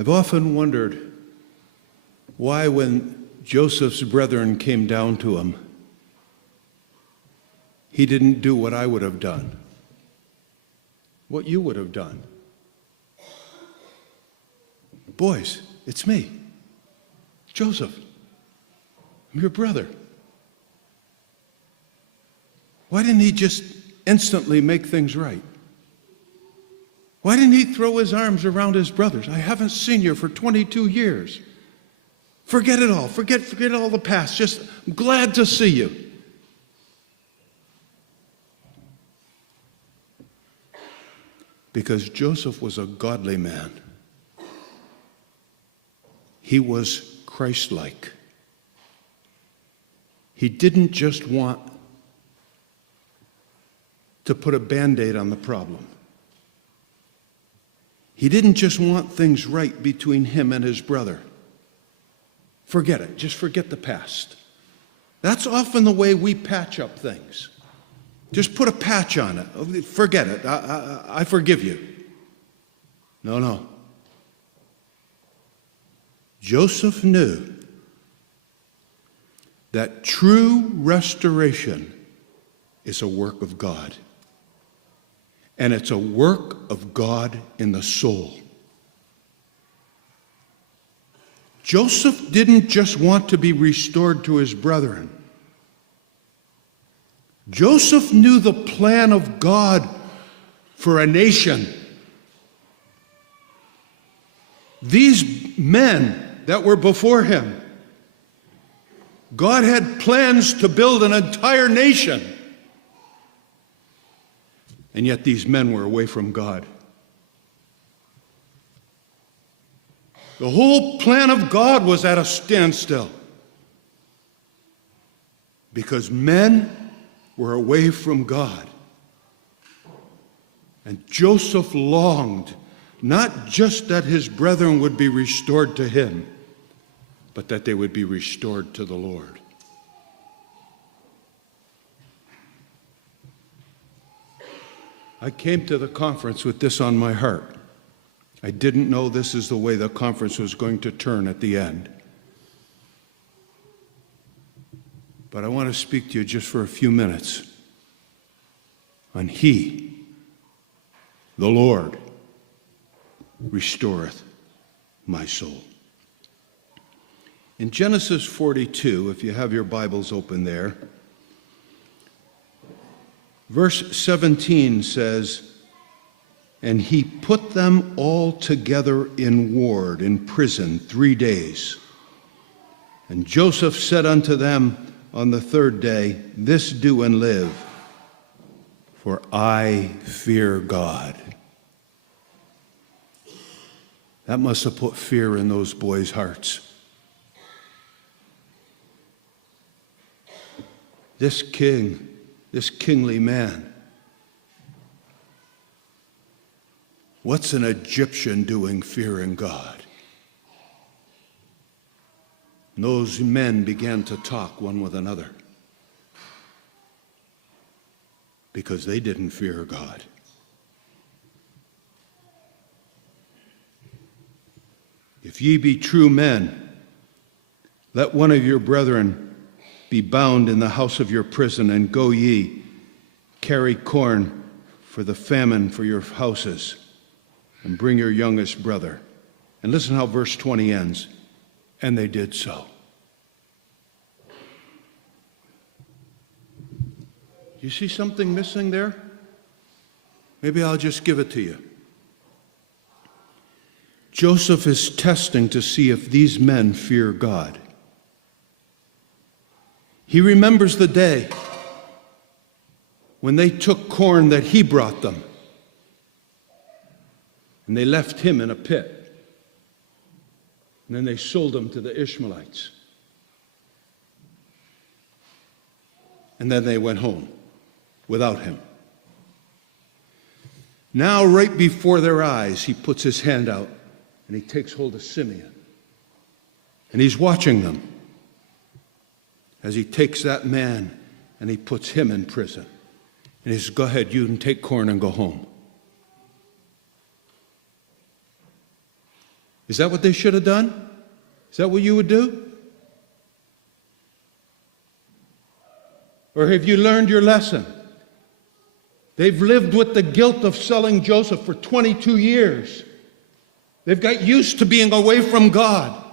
I've often wondered why, when Joseph's brethren came down to him, he didn't do what I would have done, what you would have done. Boys, it's me, Joseph. I'm your brother. Why didn't he just instantly make things right? Why didn't he throw his arms around his brothers? I haven't seen you for 22 years. Forget it all. Forget all the past. Just, I'm glad to see you. Because Joseph was a godly man. He was Christ-like. He didn't just want to put a Band-Aid on the problem. He didn't just want things right between him and his brother. Forget it. Just forget the past. That's often the way we patch up things. Just put a patch on it. Forget it. I forgive you. No. Joseph knew that true restoration is a work of God. And it's a work of God in the soul. Joseph didn't just want to be restored to his brethren. Joseph knew the plan of God for a nation. These men that were before him, God had plans to build an entire nation. And yet these men were away from God. The whole plan of God was at a standstill because men were away from God. And Joseph longed not just that his brethren would be restored to him, but that they would be restored to the Lord. I came to the conference with this on my heart. I didn't know this is the way the conference was going to turn at the end. But I want to speak to you just for a few minutes on He, the Lord, restoreth my soul. In Genesis 42, if you have your Bibles open there, verse 17 says, "And he put them all together in ward, in prison, 3 days. And Joseph said unto them on the third day, This do and live, for I fear God." That must have put fear in those boys' hearts. This king, this kingly man, what's an Egyptian doing fearing God? And those men began to talk one with another because they didn't fear God. If ye be true men, let one of your brethren be bound in the house of your prison, and go ye, carry corn for the famine for your houses, and bring your youngest brother. And listen how verse 20 ends. And they did so. You see something missing there? Maybe I'll just give it to you. Joseph is testing to see if these men fear God. He remembers the day when they took corn that he brought them, and they left him in a pit, and then they sold him to the Ishmaelites. And then they went home without him. Now, right before their eyes, he puts his hand out and he takes hold of Simeon. And he's watching them as he takes that man and he puts him in prison. And he says, "Go ahead, you can take corn and go home." Is that what they should have done? Is that what you would do? Or have you learned your lesson? They've lived with the guilt of selling Joseph for 22 years. They've got used to being away from God.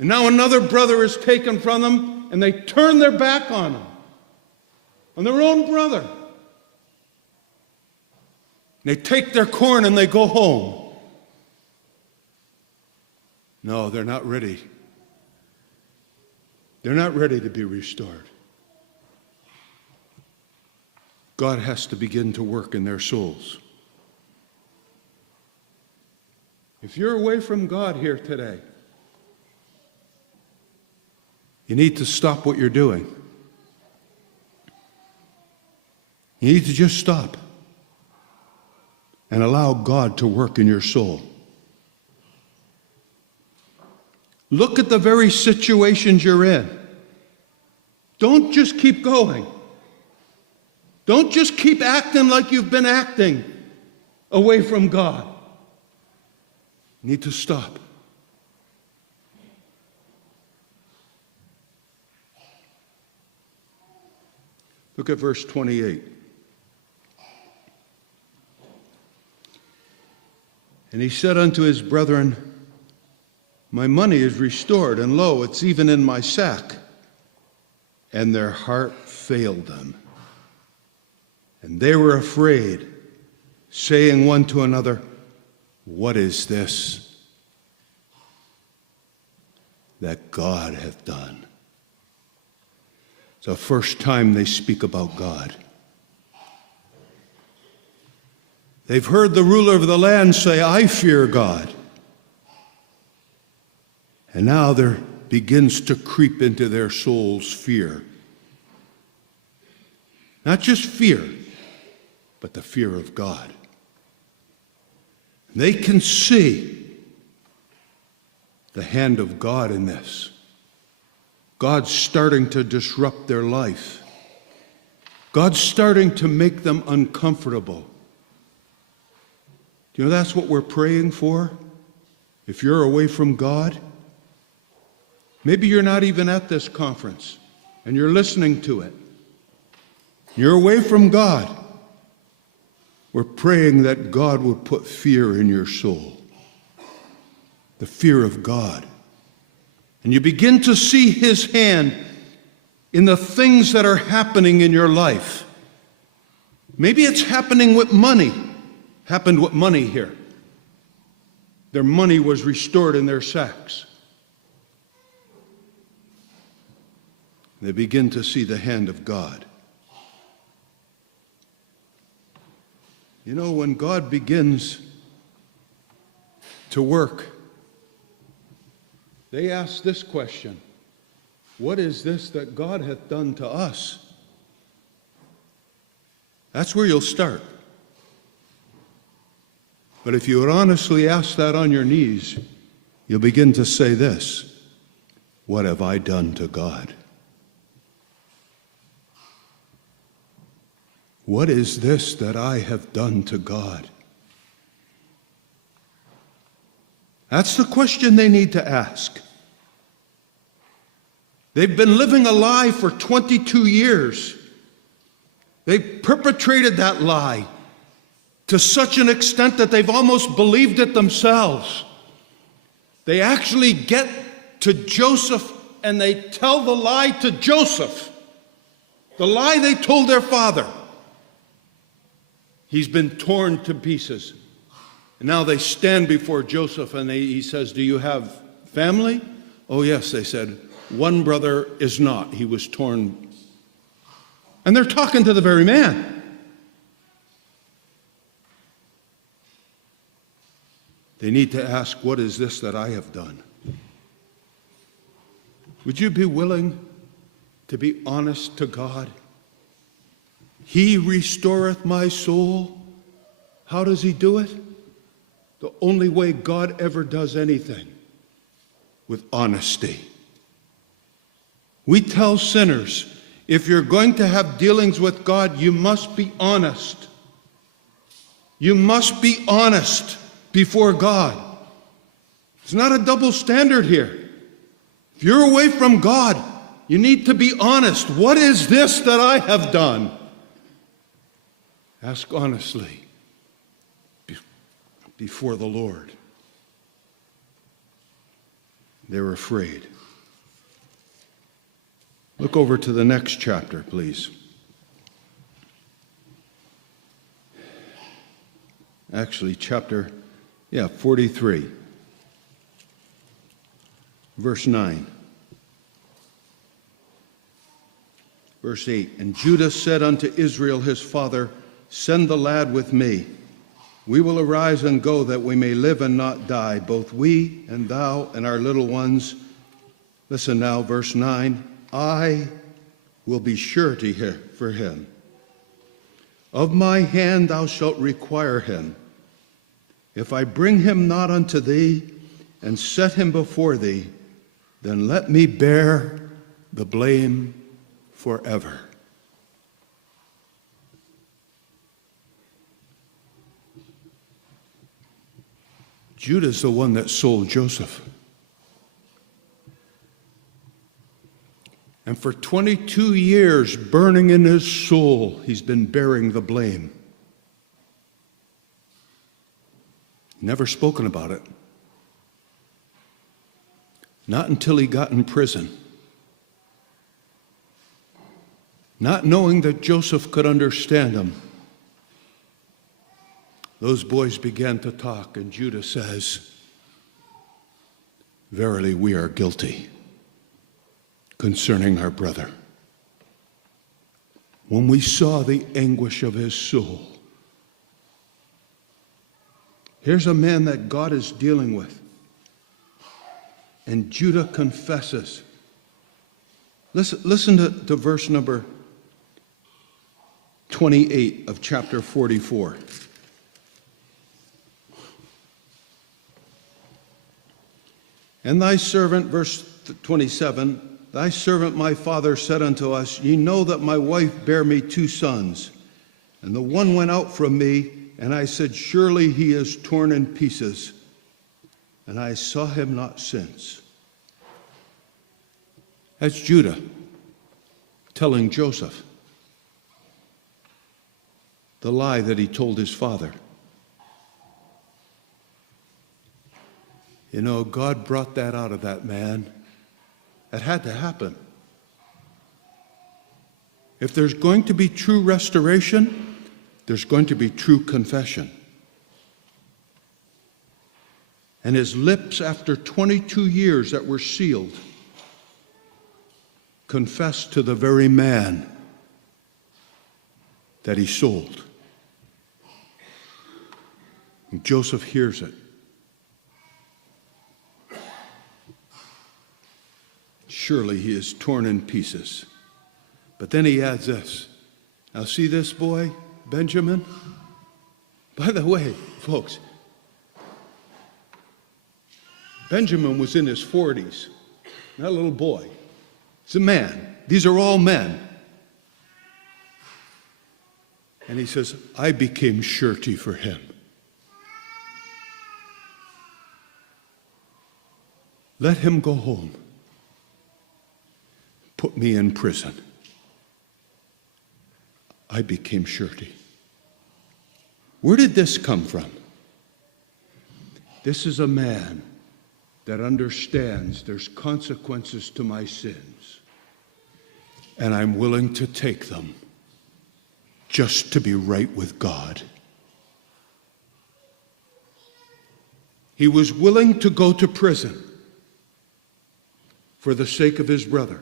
And now another brother is taken from them, and they turn their back on him, on their own brother. They take their corn and they go home. No, they're not ready. They're not ready to be restored. God has to begin to work in their souls. If you're away from God here today, you need to stop what you're doing. You need to just stop and allow God to work in your soul. Look at the very situations you're in. Don't just keep going. Don't just keep acting like you've been acting away from God. You need to stop. Look at verse 28. And he said unto his brethren, my money is restored, and lo, it's even in my sack. And their heart failed them. And they were afraid, saying one to another, what is this that God hath done? It's the first time they speak about God. They've heard the ruler of the land say, I fear God. And now there begins to creep into their souls fear. Not just fear, but the fear of God. They can see the hand of God in this. God's starting to disrupt their life. God's starting to make them uncomfortable. Do you know that's what we're praying for? If you're away from God, maybe you're not even at this conference and you're listening to it. You're away from God. We're praying that God would put fear in your soul. The fear of God. And you begin to see his hand in the things that are happening in your life. Maybe it's happening with money. Happened with money here. Their money was restored in their sacks. They begin to see the hand of God. You know, when God begins to work, they ask this question, what is this that God hath done to us? That's where you'll start. But if you would honestly ask that on your knees, you'll begin to say this, what have I done to God? What is this that I have done to God? That's the question they need to ask. They've been living a lie for 22 years. They've perpetrated that lie to such an extent that they've almost believed it themselves. They actually get to Joseph and they tell the lie to Joseph. The lie they told their father. He's been torn to pieces. And now they stand before Joseph and he says, do you have family? Oh yes, they said, one brother is not. He was torn. And they're talking to the very man. They need to ask, what is this that I have done? Would you be willing to be honest to God? He restoreth my soul. How does he do it? The only way God ever does anything, with honesty. We tell sinners, if you're going to have dealings with God, you must be honest. You must be honest before God. It's not a double standard here. If you're away from God, you need to be honest. What is this that I have done? Ask honestly before the Lord. They're afraid. Look over to the next chapter, please. Actually, chapter 43. Verse 9. Verse 8. And Judah said unto Israel his father, Send the lad with me. We will arise and go, that we may live and not die, both we and thou and our little ones. Listen now, verse 9. I will be surety for him. Of my hand thou shalt require him. If I bring him not unto thee, and set him before thee, then let me bear the blame forever. Judah's the one that sold Joseph. And for 22 years, burning in his soul, he's been bearing the blame. Never spoken about it. Not until he got in prison. Not knowing that Joseph could understand him. Those boys began to talk, and Judah says, Verily we are guilty concerning our brother. When we saw the anguish of his soul, here's a man that God is dealing with. And Judah confesses. Listen to verse number 28 of chapter 44. And thy servant, verse 27, thy servant my father said unto us, Ye know that my wife bare me 2 sons, and the one went out from me, and I said, Surely he is torn in pieces, and I saw him not since. That's Judah telling Joseph the lie that he told his father. You know, God brought that out of that man. That had to happen. If there's going to be true restoration, there's going to be true confession. And his lips, after 22 years that were sealed, confessed to the very man that he sold. And Joseph hears it. Surely he is torn in pieces. But then he adds this. Now see this boy, Benjamin? By the way, folks, Benjamin was in his 40s, not a little boy. He's a man. These are all men. And he says, I became surety for him. Let him go home. Put me in prison. I became surety. Where did this come from? This is a man that understands there's consequences to my sins, and I'm willing to take them just to be right with God. He was willing to go to prison for the sake of his brother.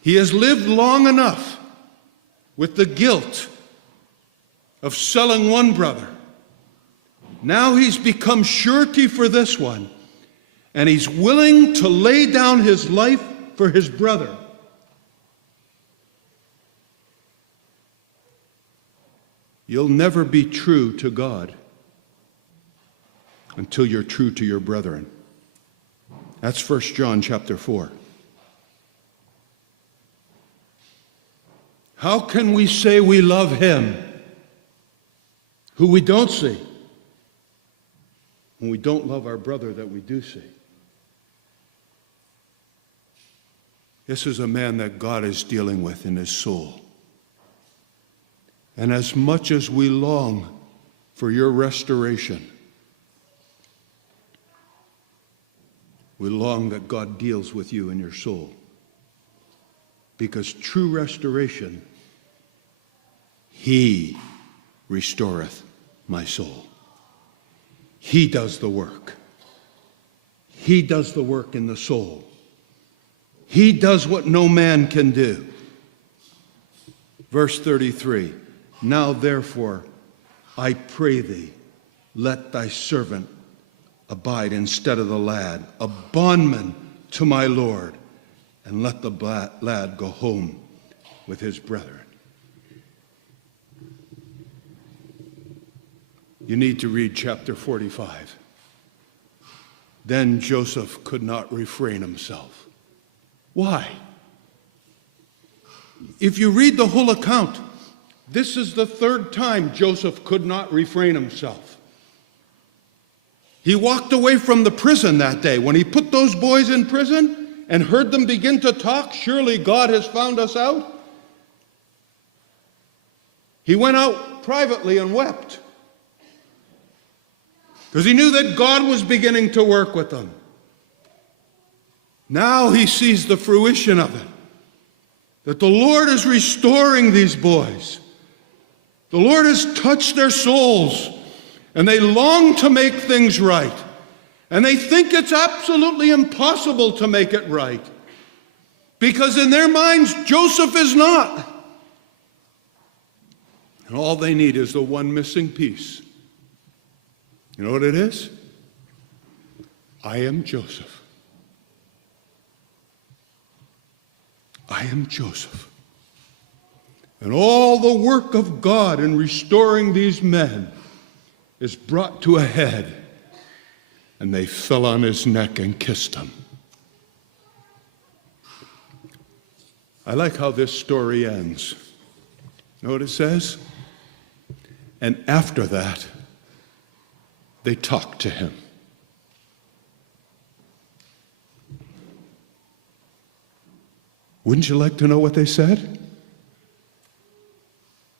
He has lived long enough with the guilt of selling one brother. Now he's become surety for this one, and he's willing to lay down his life for his brother. You'll never be true to God until you're true to your brethren. That's 1 John chapter 4. How can we say we love him who we don't see? when we don't love our brother that we do see. This is a man that God is dealing with in his soul. And as much as we long for your restoration, we long that God deals with you in your soul. Because true restoration, he restoreth my soul. He does the work. He does the work in the soul. He does what no man can do. Verse 33, now therefore, I pray thee, let thy servant abide instead of the lad, a bondman to my Lord, and let the lad go home with his brethren. You need to read chapter 45. Then Joseph could not refrain himself. Why? If you read the whole account, this is the third time Joseph could not refrain himself. He walked away from the prison that day. When he put those boys in prison and heard them begin to talk, surely God has found us out. He went out privately and wept, because he knew that God was beginning to work with them. Now he sees the fruition of it, that the Lord is restoring these boys. The Lord has touched their souls, and they long to make things right. And they think it's absolutely impossible to make it right, because in their minds, Joseph is not. And all they need is the one missing piece. You know what it is? I am Joseph. I am Joseph. And all the work of God in restoring these men is brought to a head. And they fell on his neck and kissed him. I like how this story ends. You know what it says? And after that, they talked to him. Wouldn't you like to know what they said?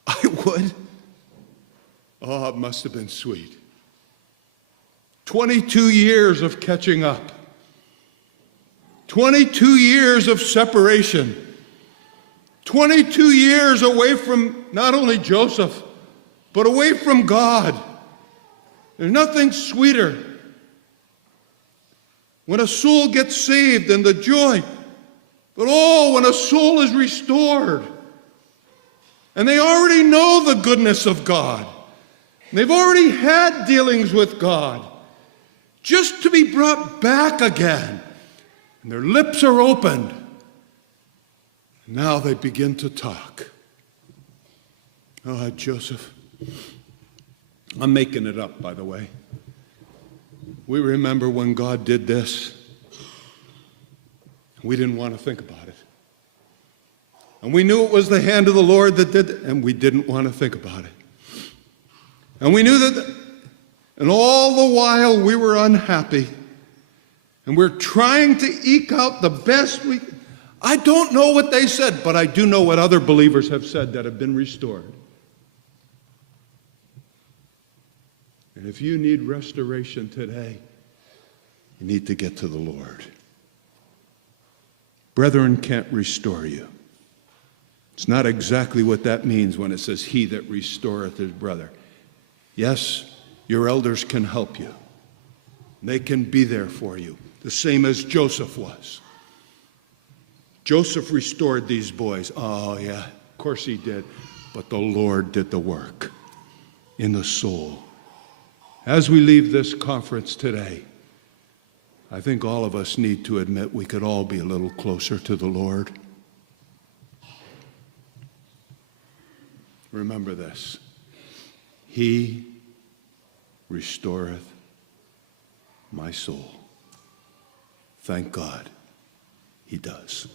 I would. Oh, it must have been sweet. 22 years of catching up. 22 years of separation. 22 years away from not only Joseph, but away from God. There's nothing sweeter when a soul gets saved and the joy. But oh, when a soul is restored, and they already know the goodness of God, and they've already had dealings with God, just to be brought back again, and their lips are opened, and now they begin to talk. Oh, Joseph, I'm making it up, by the way. We remember when God did this. We didn't want to think about it. And we knew it was the hand of the Lord that did it, and we didn't want to think about it. And we knew that, and all the while we were unhappy, and we're trying to eke out the best we. I don't know what they said, but I do know what other believers have said that have been restored. And if you need restoration today, you need to get to the Lord. Brethren can't restore you. It's not exactly what that means when it says, he that restoreth his brother. Yes, your elders can help you. They can be there for you, the same as Joseph was. Joseph restored these boys. Oh, yeah, of course he did. But the Lord did the work in the soul. As we leave this conference today, I think all of us need to admit we could all be a little closer to the Lord. Remember this. He restoreth my soul. Thank God he does.